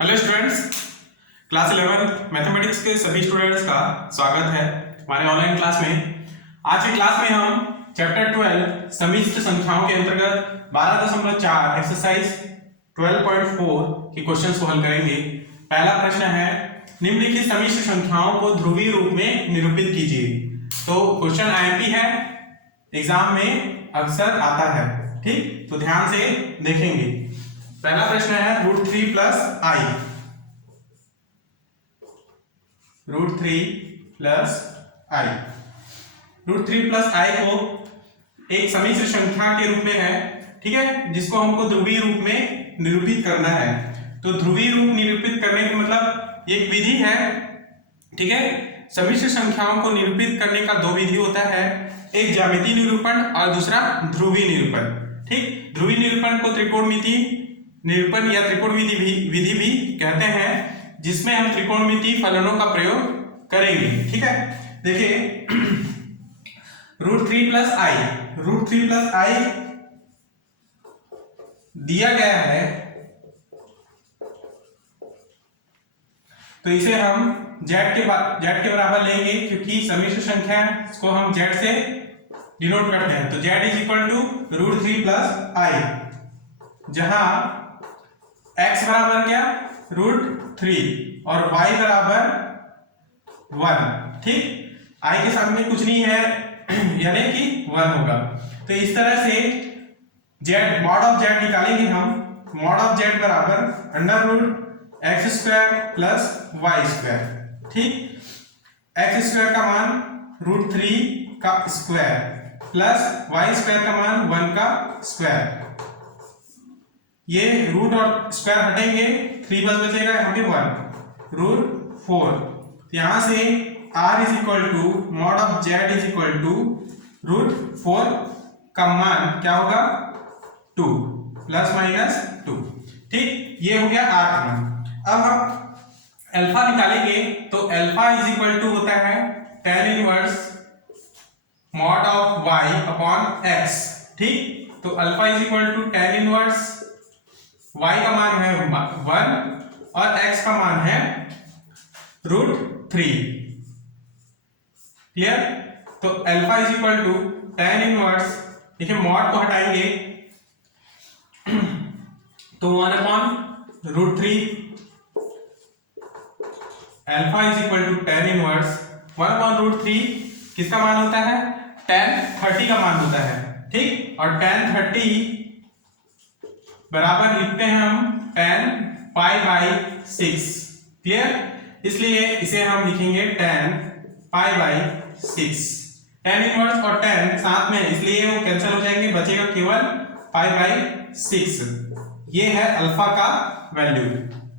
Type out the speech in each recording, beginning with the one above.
Hello students, class 11 mathematics के सभी students का स्वागत है हमारे ऑनलाइन क्लास में। आज की क्लास में हम चैप्टर 12 समिश्र संख्याओं के अंतर्गत 12.4 एक्सरसाइज 12.4 के क्वेश्चंस को हल करेंगे। पहला प्रश्न है, निम्नलिखित समिश्र संख्याओं को ध्रुवीय रूप में निरूपित कीजिए। तो क्वेश्चन आईएमपी है, एग्जाम में अक्सर आता है। ठीक, तो ध्यान से देखेंगे। पहला प्रश्न है √3 प्लस आई। √3 प्लस आई, √3 प्लस आई को एक समिश्र संख्या के रूप में है, ठीक है, जिसको हमको ध्रुवीय रूप में निरूपित करना है। तो ध्रुवीय रूप निरूपित करने का मतलब एक विधि है, ठीक है। समिश्र संख्याओं को निरूपित करने का दो विधि होता है, एक ज्यामितीय निरूपण और दूसरा ध्रुवीय निरूपण। ठीक, ध्रुवीय निरूपण को त्रिकोणमिति निरूपण या त्रिकोण विधि भी कहते हैं, जिसमें हम त्रिकोणमितीय फलनों का प्रयोग करेंगे। ठीक है, देखिए √3 प्लस आई, √3 प्लस आई दिया गया है, तो इसे हम z के बराबर लेंगे, क्योंकि समिश्र संख्या को हम z से डिनोट करते हैं। तो z is equal to √3 plus i, जहां x बराबर क्या, √3 और y बराबर 1। ठीक, i के सामने कुछ नहीं है यानी कि 1 होगा। तो इस तरह से z मॉड ऑफ z निकालेंगे हम। मॉड ऑफ z बराबर √x² प्लस y²। ठीक, x² का मान √3 का स्क्वायर प्लस y² का मान 1 का स्क्वायर। ये रूट और स्क्वायर हटेंगे, 3 बस बचेगा, यहाँ पे 1 √4। यहां से r is equal to mod of z is equal to √4 का मान क्या होगा, 2 प्लस माइनस 2। ठीक, ये हो गया r का मान। अब हम अल्फा निकालेंगे, तो अल्फा इज इक्वल टू होता है tan inverse mod of y upon x। ठीक, तो alpha is equal to tan inverse y का मान है 1 और x का मान है √3। क्लियर? तो alpha is equal to tan inverse, देखिए मॉड को हटाएंगे तो 1 upon √3। Alpha is equal to tan inverse 1 upon √3 किसका मान होता है, tan 30 का मान होता है। ठीक, और tan 30 बराबर लिखते हैं हम tan π/6। क्लियर? इसलिए इसे हम लिखेंगे tan π/6। tan इनवर्स और tan साथ में, इसलिए वो कैंसिल हो जाएंगे, बचेगा केवल π/6। ये है अल्फा का वैल्यू।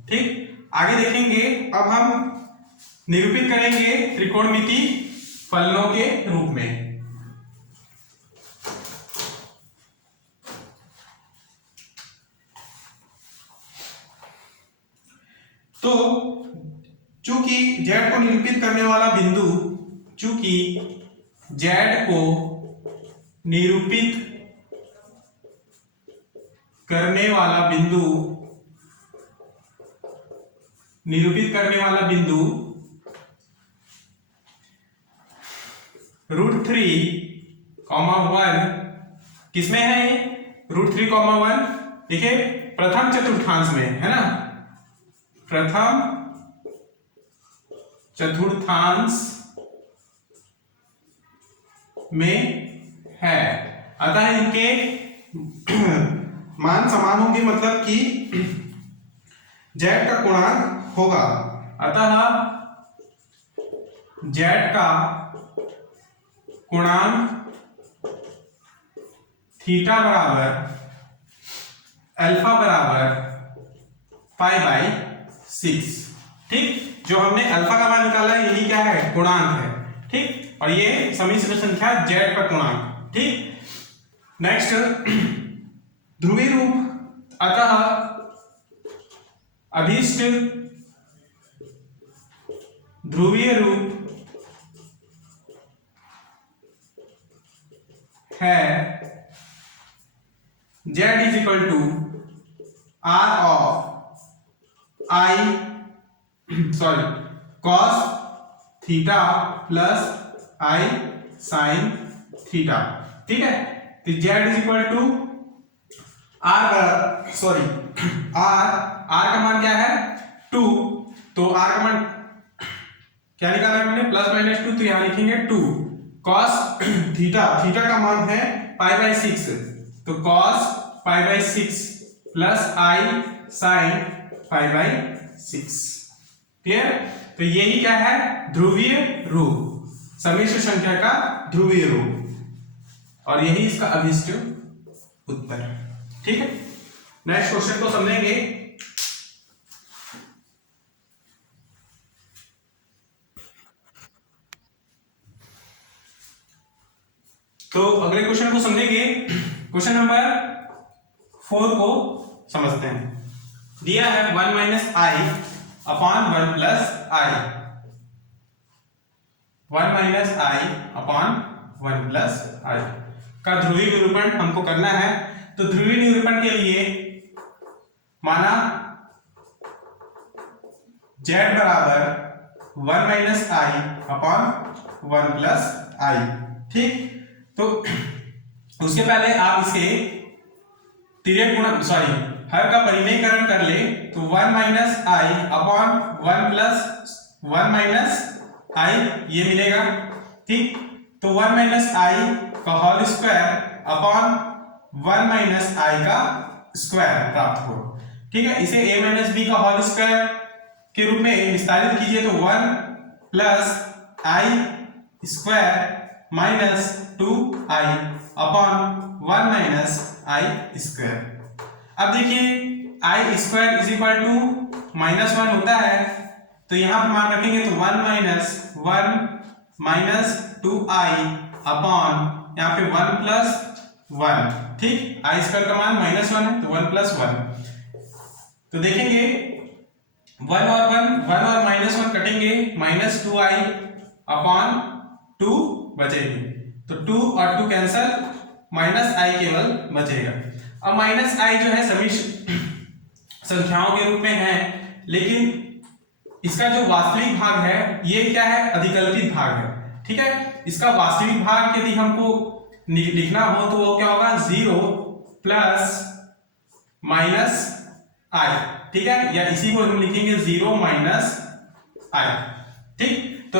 ठीक, आगे देखेंगे। अब हम निरूपित करेंगे त्रिकोणमितीय फलनों के रूप में। तो चूंकि z को निरूपित करने वाला बिंदु, चूंकि z को निरूपित करने वाला बिंदु √3, 1 किसमें है, ये √3, 1 देखिए प्रथम चतुर्थांश में है ना, प्रथम चतुर्थांश में है। अतः इनके मान समान होंगे, मतलब कि z का गुणांक होगा। अतः z का गुणांक थीटा बराबर अल्फा बराबर π/6। ठीक, जो हमने अल्फा का मान निकाला है, यही क्या है, गुणांक है। ठीक, और ये समिश्र संख्या z का गुणांक। ठीक, नेक्स्ट ध्रुवीय रूप। अतः अभीष्ट ध्रुवीय रूप है z is equal to r of cos theta plus i sine theta. ठीक है, तो z is equal to r का मान क्या है 2, तो आर का मान क्या निकाला है हमने प्लस माइनस 2, तो यहां लिखेंगे 2 cos थीटा का मान है π/6, तो cos π/6 plus i sign π/6। Clear? तो यही क्या है ध्रुवीय रूप, सम्मिश्र संख्या का ध्रुवीय रूप, और यही इसका अभिष्ट उत्तर। ठीक है, नेक्स्ट क्वेश्चन को समझेंगे। तो अगले क्वेश्चन को समझेंगे। क्वेश्चन नंबर 4 को समझते हैं। दिया है 1 माइनस आई अपॉन 1 प्लस आई, 1 माइनस आई अपॉन 1 प्लस आई का ध्रुवीय निरूपण हमको करना है। तो ध्रुवीय निरूपण के लिए माना z बराबर 1 माइनस आई अपॉन 1 प्लस आई। ठीक, तो उसके पहले आप इसे तिर्यक गुणा हर का परिमेयकरण कर ले, तो 1 माइनस आई अपॉन 1 प्लस 1 माइनस आई ये मिलेगा। ठीक, तो 1 माइनस आई का होल स्क्वायर अपॉन 1 माइनस आई का स्क्वायर प्राप्त हो। ठीक है, इसे a माइनस बी का होल स्क्वायर के रूप में विस्तारित कीजिए, तो 1 प्लस आई स्क्वायर माइनस 2 आई अपॉन 1 माइनस आई स्क्वायर। अब देखिए आई स्क्वायर इज इक्वल टू -1 होता है, तो यहां पर मान रखेंगे तो 1 माइनस 1 माइनस 2i अपॉन यहाँ पे 1 प्लस 1। ठीक, आई स्क्वायर का मान -1 है, तो 1 प्लस 1। तो देखेंगे 1 और -1 कटेंगे, -2i अपॉन 2 बचेगी, तो 2 और 2 कैंसल, -i केवल बचेगा। अब -i जो है समिश्र संख्याओं के रूप में है, लेकिन इसका जो वास्तविक भाग है ये क्या है अधिकल्पित भाग है। ठीक है, इसका वास्तविक भाग यदि हमको लिखना हो तो वो क्या होगा 0 प्लस माइनस i। ठीक है, या इसी को हम लिखेंगे 0 माइनस i। ठीक, तो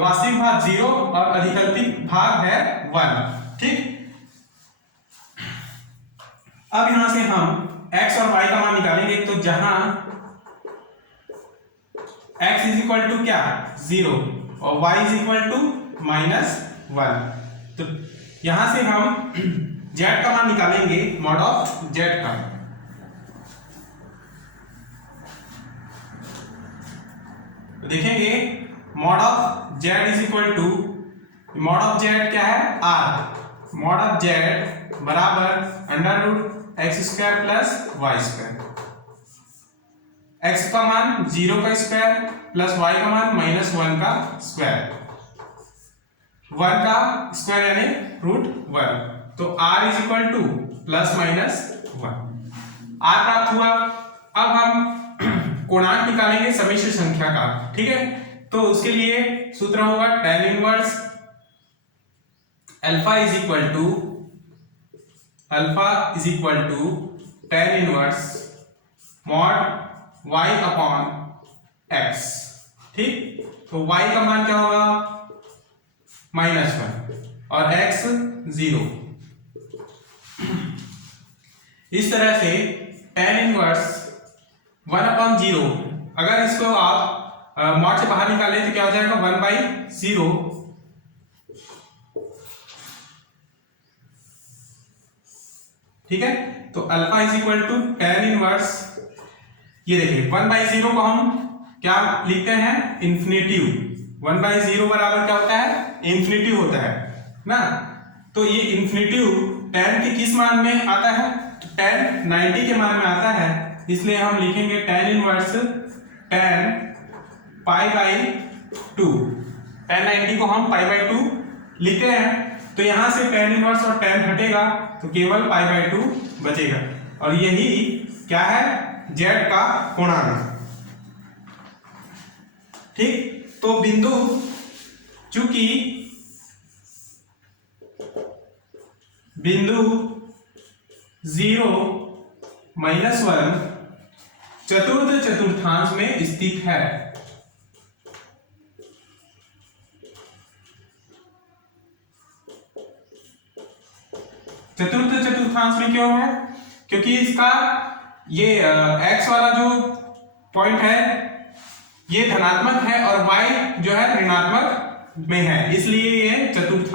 वास्तविक भाग 0 और अधिकल्पित भाग है 1। ठीक, अब यहां से हम x और y का मान निकालेंगे, तो जहां x इज इक्वल टू क्या 0 और y इज इक्वल टू -1, तो यहां से हम z का मान निकालेंगे, मॉड ऑफ z का। तो देखेंगे mod of z is equal to, mod of z क्या है r, मॉड ऑफ z बराबर √x² प्लस y²। x का मान 0 का स्क्वायर प्लस y का मान -1 का स्क्वायर, 1 का स्क्वायर यानी √1, तो r is equal to ±1 r प्राप्त हुआ। अब हम कोणांक निकालेंगे समिश्र संख्या का। ठीक है, तो उसके लिए सूत्र होगा tan inverse alpha is equal to tan inverse mod y upon x। ठीक, तो y का मान क्या होगा -1 और x 0। इस तरह से tan इनवर्स 1/0, अगर इसको आप मॉड से बाहर निकालें तो क्या हो जाएगा 1/0। ठीक है, तो alpha is equal to tan inverse, ये देखिए 1/0 को हम क्या लिखते हैं इंफिनिटिव, 1/0 बराबर क्या होता है इंफिनिटिव होता है ना। तो ये इंफिनिटिव tan के किस मान में आता है, तो tan 90 के मान में आता है, इसलिए हम लिखेंगे tan इनवर्स tan π/2, tan 90 को हम π/2 लिखते हैं, तो यहां से tan इनवर्स और tan हटेगा तो केवल π/2 बचेगा, और यही क्या है z का कोणांक। ठीक, तो बिंदु चूंकि बिंदु 0 -1 चतुर्थ चतुर्थांश में स्थित है। चतुर्थ चतुर्थांश में क्यों है? क्योंकि इसका ये x वाला जो पॉइंट है ये धनात्मक है और y जो है ऋणात्मक में है, इसलिए ये चतुर्थ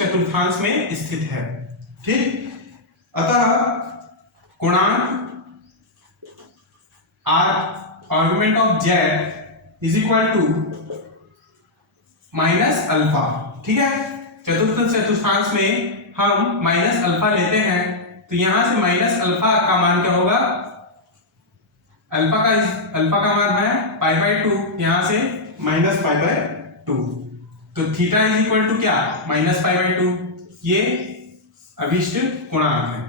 चतुर्थांश में स्थित है। ठीक, अतः गुणांक argument of z is equal to minus alpha. ठीक है, चतुर्थ चतुर्थांश में हम माइनस अल्फा लेते हैं, तो यहां से माइनस अल्फा का मान क्या होगा? अल्फा का मान है π/2, यहां से -π/2, तो थीटा इज इक्वल टू क्या? -π/2। ये अभिष्ट गुणांक है।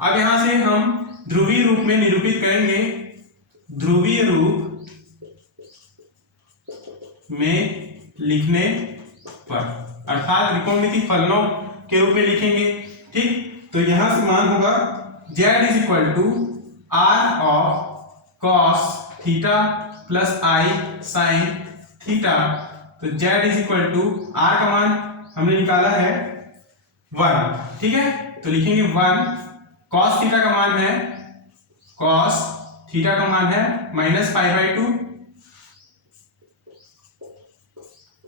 अब यहां से हम ध्रुवीय रूप में निरूपित करेंगे। ध्रुवीय रूप में लिखने पर अर्थात त्रिकोणमिति फलनों के रूप में लिखेंगे। ठीक, तो यहां से मान होगा z is equal to r of cos theta plus i sin theta. तो z is equal to r का मान हमने निकाला है 1। ठीक है, तो लिखेंगे 1। cos थीटा का मान है -π/2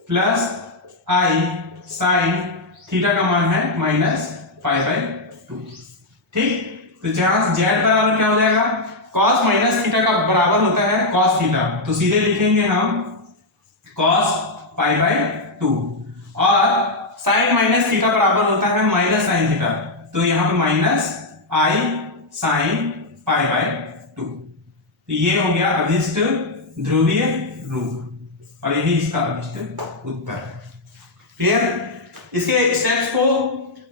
प्लस i sin थीटा का मान है -π/2। ठीक, तो जहां z बराबर क्या हो जाएगा? cos माइनस थीटा का बराबर होता है cos थीटा, तो सीधे लिखेंगे हम cos π/2 और sin माइनस थीटा बराबर होता है माइनस sin थीटा, तो यहाँ पे -i sin π/2। तो ये हो गया अभिष्ट ध्रुवीय रूप और यही इसका अभिष्ट उत्तर है। क्लियर? इसके स्टेप्स को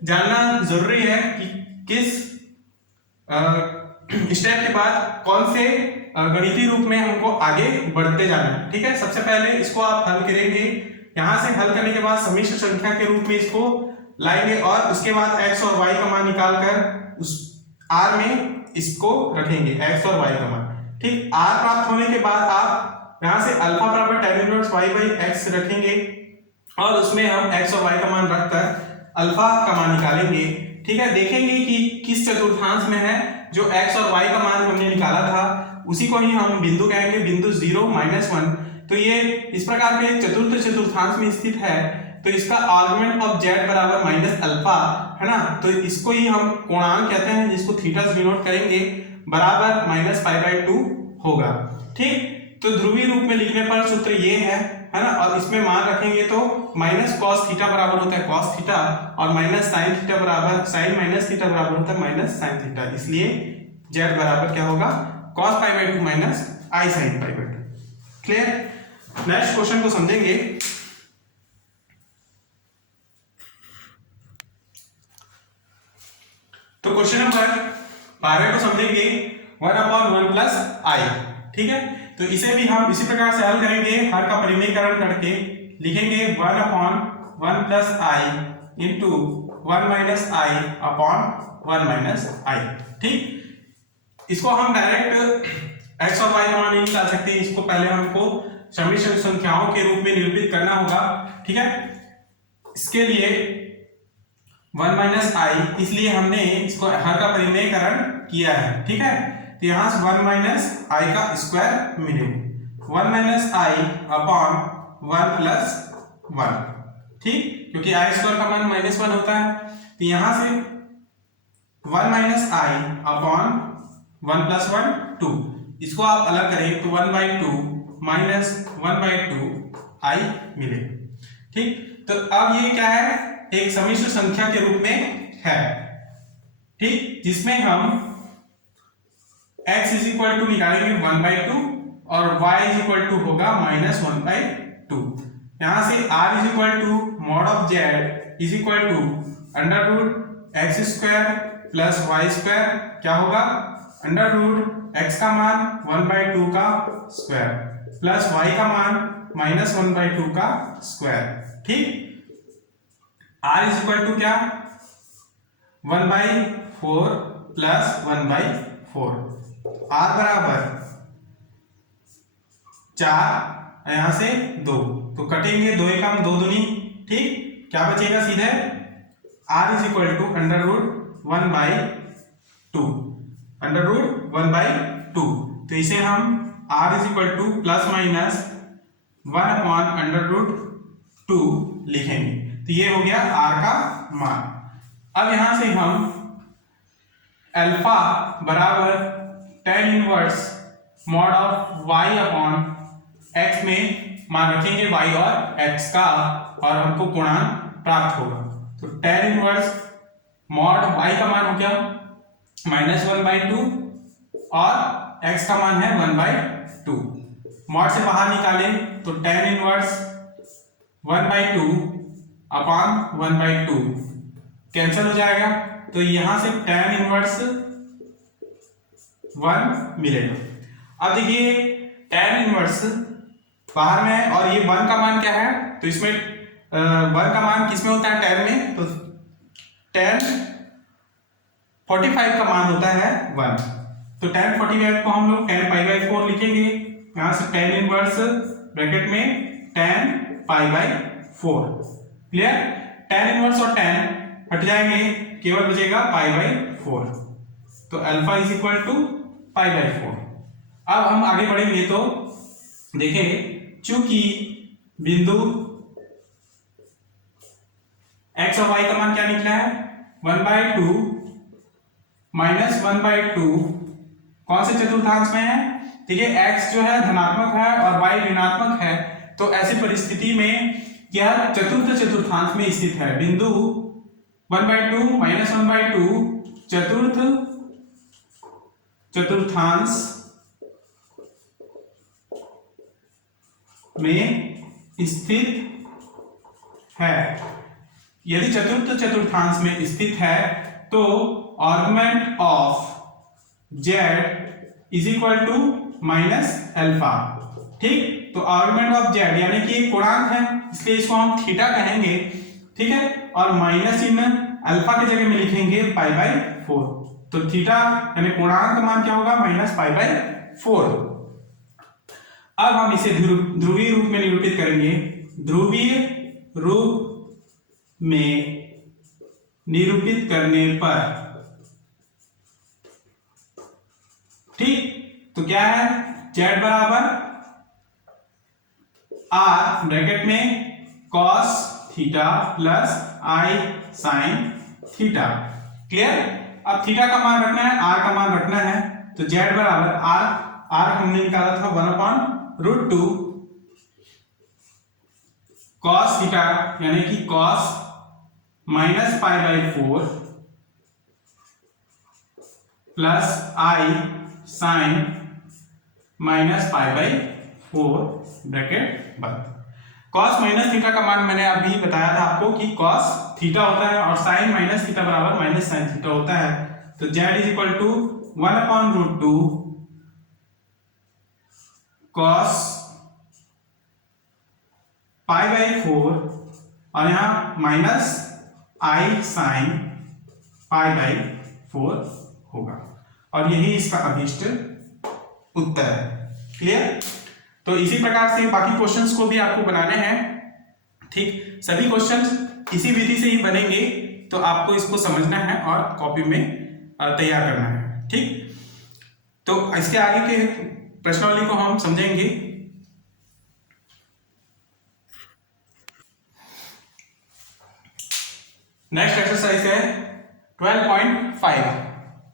जानना जरूरी है कि किस स्टेप के बाद कौन से गणितीय रूप में हमको आगे बढ़ते जाना है। ठीक है, सबसे पहले इसको आप हल करेंगे। यहां से हल करने के बाद समिश्र संख्या के रूप में इसको लाएंगे और उसके बाद x और y का मान निकालकर उस r में इसको रखेंगे, x और y का मान। ठीक, r प्राप्त होने के बाद आप यहां से अल्फा बराबर tan इनवर्स y/x रखेंगे और उसमें हम x और y का मान रखकर अल्फा का मान निकालेंगे। ठीक है, देखेंगे कि किस चतुर्थांश में है। जो x और y का मान हमने निकाला था उसी को ही हम बिंदु कहेंगे, बिंदु 0 -1। तो ये इस प्रकार के चतुर्थ चतुर्थांश में स्थित है, तो इसका आर्गुमेंट ऑफ z बराबर -अल्फा है ना, तो इसको ही हम कोणांक कहते हैं, जिसको थीटा से डिनोट करेंगे, बराबर -π/2 होगा। ठीक, तो ध्रुवीय रूप में लिखने पर सूत्र ये है ना, और इसमें मान रखेंगे तो -cos थीटा बराबर होता है cos थीटा और -sin थीटा बराबर sin माइनस थीटा बराबर होता है -sin थीटा, इसलिए z बराबर क्या होगा? cos π/2 - i sin π/2। Clear? Next question को समझेंगे। तो क्वेश्चन नंबर 12 को समझेंगे 1/1 + i। ठीक है, तो इसे भी हम इसी प्रकार से हल करेंगे, हर का परिमेयकरण करके लिखेंगे 1/1 + i into 1 - i upon 1 - i। ठीक, इसको हम डायरेक्ट x और y का मान नहीं निकाल सकते, इसको पहले हमको समिश्र संख्याओं के रूप में निरूपित करना होगा। ठीक है, इसके लिए 1 - i, इसलिए हमने इसको हर का परिमेयकरण किया है। ठीक है, तो यहां से 1 - i का स्क्वायर मिलेगा 1 - i अपॉन 1 + 1। ठीक, क्योंकि i स्क्वायर का मान -1 होता है, तो यहां से 1 - i अपॉन 1 + 1 2। इसको आप अलग करें तो 1/2 -1/2 i मिले। ठीक, तो अब ये क्या है? एक समिश्र संख्या के रूप में है। ठीक, जिसमें हम x = निकालेंगे 1/2 और y = होगा -1/2। यहां से r mod of z = x² + y² क्या होगा? √x का मान 1/2 का स्क्वायर प्लस वाई का मान -1/2 का स्क्वायर। ठीक, r इज इक्वल टू क्या, 1/4 प्लस 1/4, r बराबर 4, यहां से 2, तो कटेंगे 2 एकम 2 दूनी। ठीक, क्या बचेगा सीधे, r इज इक्वल टू √1/2, तो इसे हम r is equal two plus minus 1/√2 लिखेंगे। तो ये हो गया r का मान। अब यहां से हम अल्फा बराबर tan inverse mod of y upon x में मान रखेंगे y और x का, और हमको पूर्णांक प्राप्त होगा। तो tan इनवर्स मॉड y का मान हो गया -1/2 और x का मान है 1/2। मॉड से बाहर निकालें तो tan इनवर्स 1/2 अपॉन 1/2 कैंसिल हो जाएगा, तो यहां से tan इनवर्स 1 मिलेगा। अब देखिए tan इनवर्स बाहर में है और ये 1 का मान क्या है, तो इसमें 1 का मान किसमें होता है tan में, तो tan 45 का मान होता है 1, तो tan 45 को हम लोग tan π/4 लिखेंगे। यहां से tan इनवर्स ब्रैकेट में tan π/4, क्लियर। tan इनवर्स और tan हट जाएंगे, केवल बचेगा π/4, तो अल्फा इज इक्वल टू π/4। अब हम आगे बढ़ेंगे तो देखें, चूंकि बिंदु x और y का मान क्या निकला है, 1/2 -1/2 कौन से चतुर्थांश में है, ठीक है, x जो है धनात्मक है और y ऋणात्मक है, तो ऐसी परिस्थिति में यह चतुर्थ चतुर्थांश में स्थित है। बिंदु 1/2 -1/2 चतुर्थ चतुर्थांश में स्थित है। यदि चतुर्थ चतुर्थांश में स्थित है तो argument of z is equal to -alpha. ठीक, तो आर्गुमेंट ऑफ z यानी कि एक पूर्णांक है, इसलिए इसको हम थीटा कहेंगे। ठीक है, और माइनस चिन्ह अल्फा की जगह में लिखेंगे π/4, तो थीटा यानी पूर्णांक का मान क्या होगा, -π/4। अब हम इसे ध्रुवीय रूप में निरूपित करेंगे। ध्रुवीय रूप में निरूपित करने पर, ठीक, तो क्या है, z बराबर r ब्रैकेट में cos theta plus i sin theta, clear. अब थीटा का मान रखना है, r का मान रखना है, तो z बराबर r हमने निकाला था 1/√2 cos थीटा यानी कि cos -π/4 plus i sin -π/4 bracket बंद। cos माइनस थीटा का मान मैंने अभी बताया था आपको कि cos थीटा होता है और sin माइनस थीटा बराबर माइनस sin थीटा होता है, तो z is equal to 1/√2 cos π/4 और यहाँ माइनस i sin π/4 होगा, और यही इसका अभीष्ट उत्तर है, क्लियर। तो इसी प्रकार से बाकी क्वेश्चंस को भी आपको बनाने हैं। ठीक, सभी क्वेश्चंस इसी विधि से ही बनेंगे, तो आपको इसको समझना है और कॉपी में तैयार करना है। ठीक, तो इसके आगे के प्रश्नावली को हम समझेंगे। नेक्स्ट एक्सरसाइज है 12.5।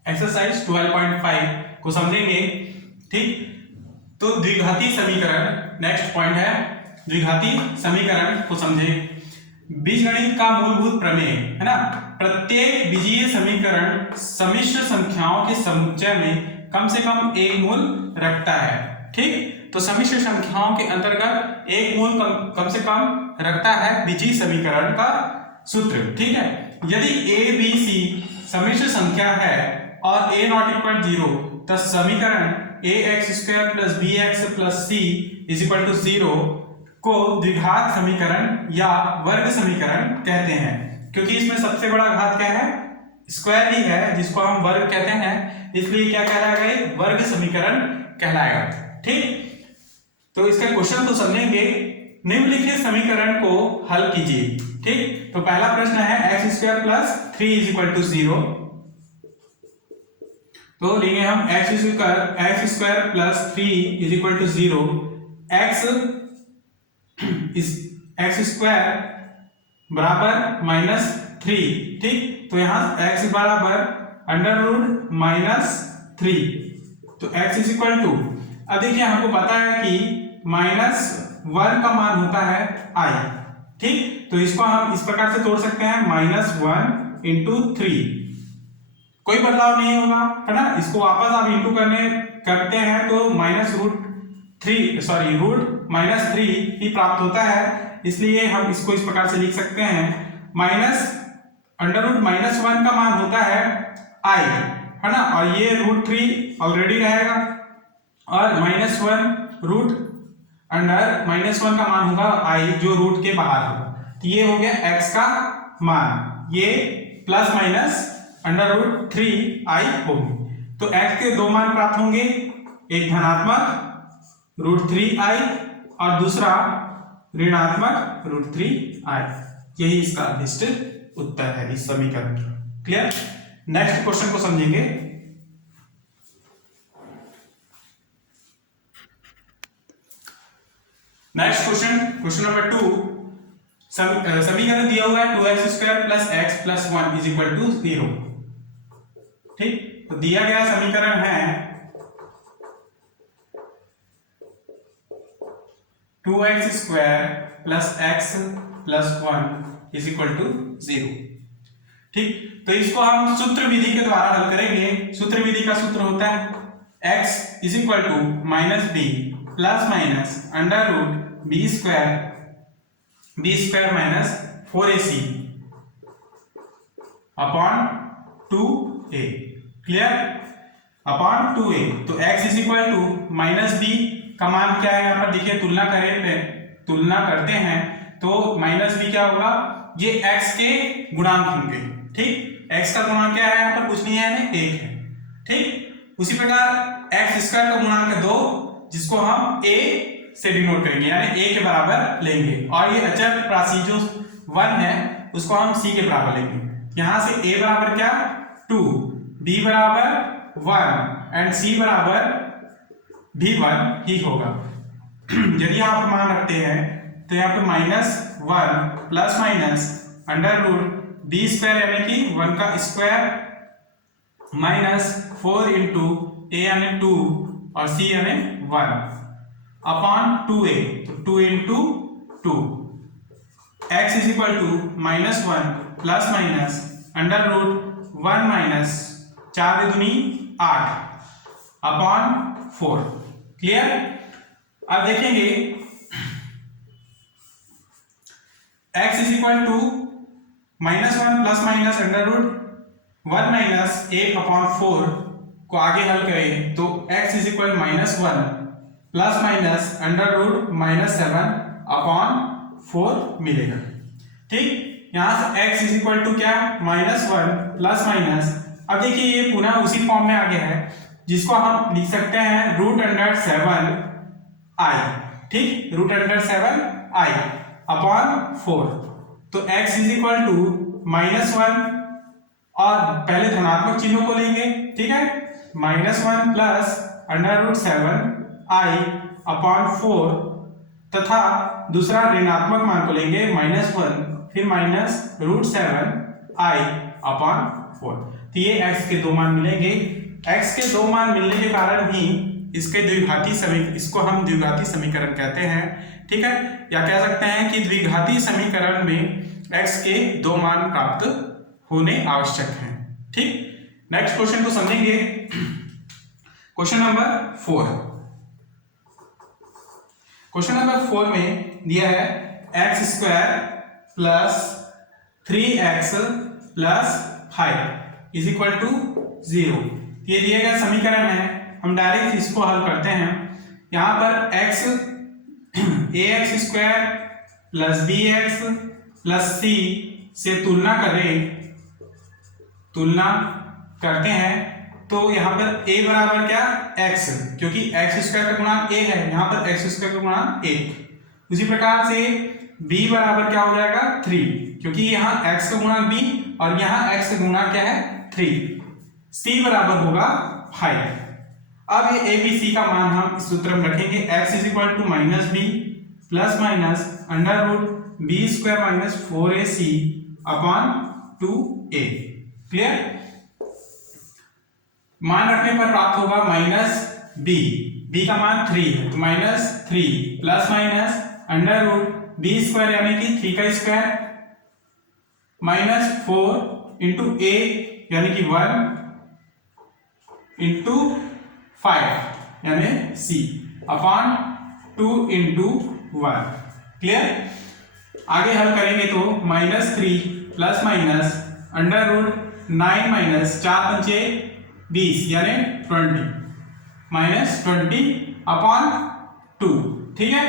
एक्सरसाइज 12.5 को समझेंगे। ठीक, तो द्विघाती समीकरण, नेक्स्ट पॉइंट है द्विघाती समीकरण को समझे। बीजगणित का मूलभूत प्रमेय है ना, प्रत्येक बीजीय समीकरण सम्मिश्र संख्याओं के समुच्चय में कम से कम एक मूल रखता है। ठीक, तो सम्मिश्र संख्याओं के अंतर्गत एक मूल कम से कम रखता है बीजीय समीकरण का सूत्र। ठीक है, यदि a b c सम्मिश्र संख्या है और a ≠ 0 तो समीकरण ax² + bx + c = 0 को द्विघात समीकरण या वर्ग समीकरण कहते हैं, क्योंकि इसमें सबसे बड़ा घात क्या है, स्क्वायर ही है, जिसको हम वर्ग कहते हैं, इसलिए क्या कहलाएगा, ये वर्ग समीकरण कहलाएगा। ठीक, तो इसका क्वेश्चन तो समझेंगे। निम्नलिखित समीकरण को हल कीजिए। ठीक, तो पहला प्रश्न है x² + 3 = 0। तो लेंगे हम x² + 3 = 0। x² बराबर -3। ठीक, तो यहां x बराबर √-3। तो x अब देखिए हमको पता है कि -1 का मान होता है i। ठीक, तो इसको हम इस प्रकार से तोड़ सकते हैं, -1 × 3, कोई बदलाव नहीं होगा, है ना। इसको वापस आप इंटू करते हैं तो √-3 ही प्राप्त होता है, इसलिए हम इसको इस प्रकार से लिख सकते हैं, √-1 का मान होता है i, है ना, और ये √3 ऑलरेडी रहेगा, और -1 का मान होगा i, जो रूट के बाहर होगा। तो ये हो गया x का मान, ये प्लस माइनस √3i होगी। तो x के दो मान प्राप्त होंगे, एक धनात्मक √3i और दूसरा ऋणात्मक √3i। यही इसका अभिष्ट उत्तर है इस समीकरण का। क्लियर। नेक्स्ट क्वेश्चन को समझेंगे। Next question number 2। समीकरण दिया हुआ है 2x² + x + 1 = 0। ठीक, तो दिया गया समीकरण है 2x² + x + 1 = 0। ठीक, तो इसको हम सूत्र विधि के द्वारा हल करेंगे। सूत्र विधि का सूत्र होता है x = -b ± b² - 4ac upon 2a। Clear, upon 2a। तो x -b का मान क्या है, यहाँ पर देखिए तुलना करते हैं तो -b क्या होगा, ये x के गुणांक होंगे। ठीक, x का गुणांक क्या है, यहाँ पर कुछ नहीं है, 1 है। ठीक, उसी प्रकार x² का गुणांक 2, जिसको हम a से डिनोट करेंगे, यानी a के बराबर लेंगे, और ये अचर राशि जो 1 है उसको हम c के बराबर लेंगे। यहां से a बराबर क्या, 2, b बराबर 1 एंड c बराबर भी 1 ही होगा। यदि आप मान रखते हैं तो यहाँ पे -1 ± √b² यानी कि 1 का स्क्वायर -4 × a यानी 2 और c यानी 1 अपॉन 2a, तो 2 × 2। x = -1 ±√1 - 4 दूनी 8 अपॉन 4। क्लियर। अब देखेंगे x = -1 ±√1 - 1 अपॉन 4 को आगे हल करें तो x = -1 ± √-7 अपॉन 4 मिलेगा। ठीक, यहां से x = क्या, -1 ±, अब देखिए ये पुनः उसी फॉर्म में आ गया है, जिसको हम लिख सकते हैं √7i। ठीक, √7i अपॉन 4। तो x = -1, और पहले धनात्मक चिन्हों को लेंगे। ठीक है, -1 √7i अपॉन 4, तथा दूसरा ऋणात्मक मान को लेंगे -1 फिर -√7i अपॉन 4। तो ये x के दो मान मिलेंगे। x के दो मान मिलने के कारण ही इसको हम द्विघाती समीकरण कहते हैं। ठीक है, या कह सकते हैं कि द्विघाती समीकरण में x के दो मान प्राप्त होने आवश्यक हैं। ठीक, नेक्स्ट क्वेश्चन को समझेंगे। Question number 4। क्वेश्चन नंबर 4 में दिया है x² + 3x + 5 = 0। ये दिया गया समीकरण है हम डायरेक्ट इसको हल करते हैं। यहाँ पर x ax square plus bx plus c से तुलना करते हैं तो यहाँ पर a बराबर क्या x, क्योंकि x स्क्वायर का गुणांक a है, यहाँ पर x स्क्वायर का गुणांक 1। उसी प्रकार से b बराबर क्या हो जाएगा 3, क्योंकि यहाँ x का गुणांक b और यहाँ x का गुणांक क्या है 3। c बराबर होगा 5। अब ये a b c का मान हम इस सूत्र में रखेंगे, x is equal to minus b plus minus under root b square minus 4ac upon 2a। Clear? मान रखने पर प्राप्त होगा माइनस b का मान 3 है तो minus 3 plus minus under root b square यानी कि 3 का स्क्वायर माइनस 4 इंटू a यानी कि 1 इंटू 5 यानी c अपॉन 2 इंटू 1। क्लियर? आगे हल करेंगे तो minus 3 plus minus under root 9 minus 4 पंचे 20 यानी 20 माइनस 20 अपॉन 2। ठीक है,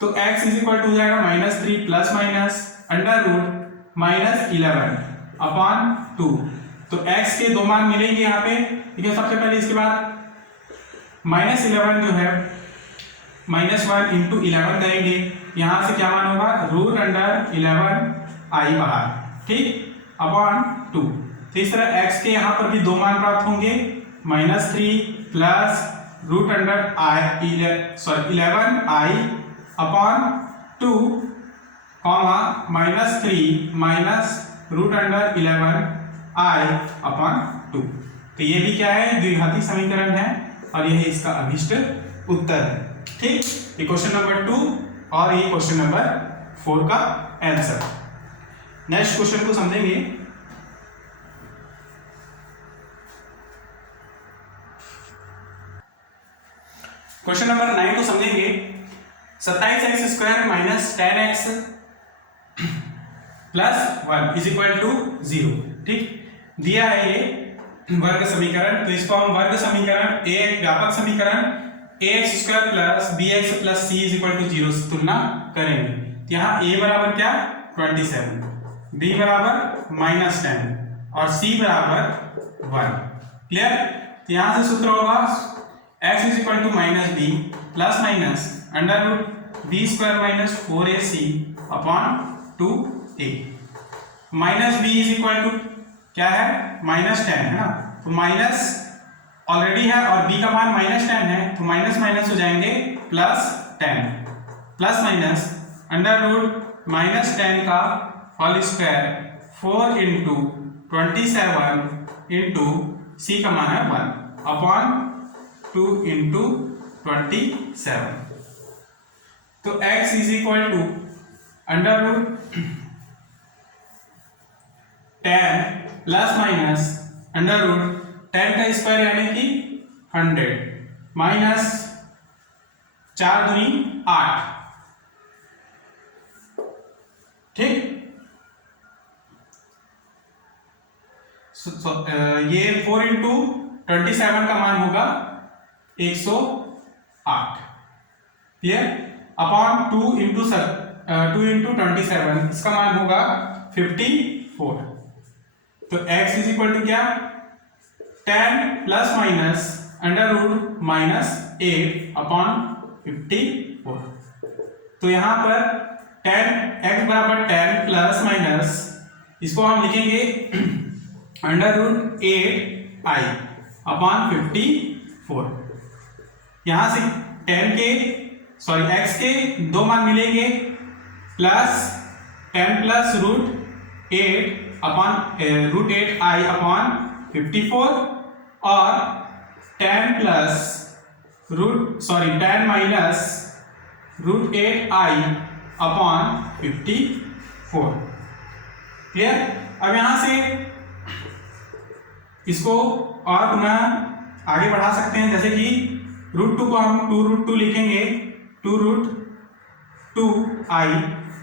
तो x इज इक्वल टू हो जाएगा minus 3 plus minus under root minus 11 upon 2। तो x के दो मान मिलेंगे यहाँ पे। ठीक है, सबसे पहले इसके बाद माइनस 11 जो है माइनस 1 इंटू 11 करेंगे, यहाँ से क्या मान होगा रूट अंडर 11 i बाहर, ठीक, अपॉन 2। तो इस तरह x के यहाँ पर भी दो मान प्राप्त होंगे, minus 3 plus root under 11 i upon 2 comma minus 3 minus root under 11 i upon 2। तो ये भी क्या है द्विघाती समीकरण है और यह इसका अभिष्ट उत्तर है। ठीक, ये क्वेश्चन नंबर 2 और ये क्वेश्चन नंबर 4 का आंसर। नेक्स्ट क्वेश्चन को समझेंगे। क्वेश्चन नंबर 9 को समझेंगे। 27x square minus 10x plus 1 is equal to 0। ठीक, दिया है ये वर्ग समीकरण, तो इसको हम वर्ग समीकरण एक व्यापक समीकरण ax square plus bx plus c is equal to 0 से तुलना करेंगे। यहाँ a बराबर क्या 27, b बराबर माइनस 10 और c बराबर 1। क्लियर? तो यहाँ से सूत्र होगा x is equal to minus b plus minus under root b square minus 4ac upon 2a। Minus b is equal to क्या है माइनस 10 है ना, तो माइनस ऑलरेडी है और b का मान माइनस 10 है तो माइनस माइनस हो जाएंगे plus 10 plus minus under root minus 10 का whole square 4 into 27 into c का मान है 1 अपॉन 2 इंटू 27। तो x is equal to under root 10 plus minus under root 10 का स्क्वायर यानी कि 100 माइनस 4 दूनी 8। ठीक, ये 4 इंटू 27 का मान होगा 108। क्लियर? अपॉन 2 इंटू 27 इसका मान होगा 54। तो x इज इक्वल टू क्या 10 plus minus under root minus 8 upon 54। तो यहाँ पर 10 x बराबर 10 प्लस माइनस इसको हम लिखेंगे अंडर रूट 8i अपॉन 54। यहाँ से 10 के x के दो मान मिलेंगे plus 10 plus root 8 upon root 8i upon 54 और 10 plus 10 minus root 8i upon 54। Clear? अब यहां से इसको और पुनः आगे बढ़ा सकते हैं, जैसे कि रूट 2 को हम 2√2 लिखेंगे 2√2i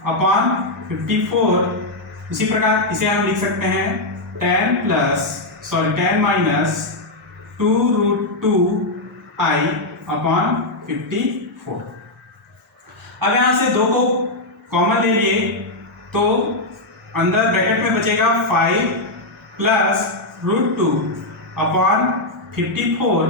अपॉन 54। इसी प्रकार इसे हम लिख सकते हैं 10 माइनस 2√2i अपॉन 54। अब यहां से 2 को कॉमन ले लिए तो अंदर ब्रैकेट में बचेगा 5 प्लस √2 अपॉन 54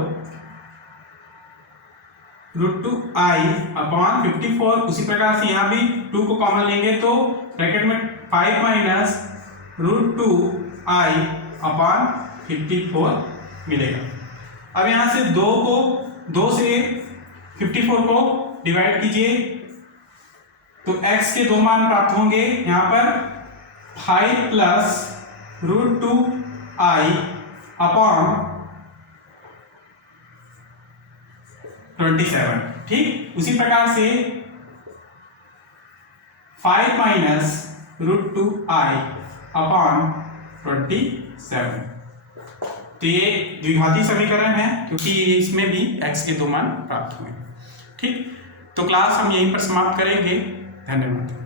√2i अपॉन 54। उसी प्रकार से यहाँ भी 2 को कॉमन लेंगे तो ब्रैकेट में 5 माइनस √2i अपॉन 54 मिलेगा। अब यहाँ से 2 से 54 को डिवाइड कीजिए तो x के 2 मान प्राप्त होंगे। यहाँ पर 5 प्लस √2i अपॉन 27। ठीक, उसी प्रकार से 5 माइनस √2i अपॉन 27। तो ये द्विघाती समीकरण है क्योंकि इसमें भी x के 2 मान प्राप्त हुए। ठीक, तो क्लास हम यहीं पर समाप्त करेंगे। धन्यवाद।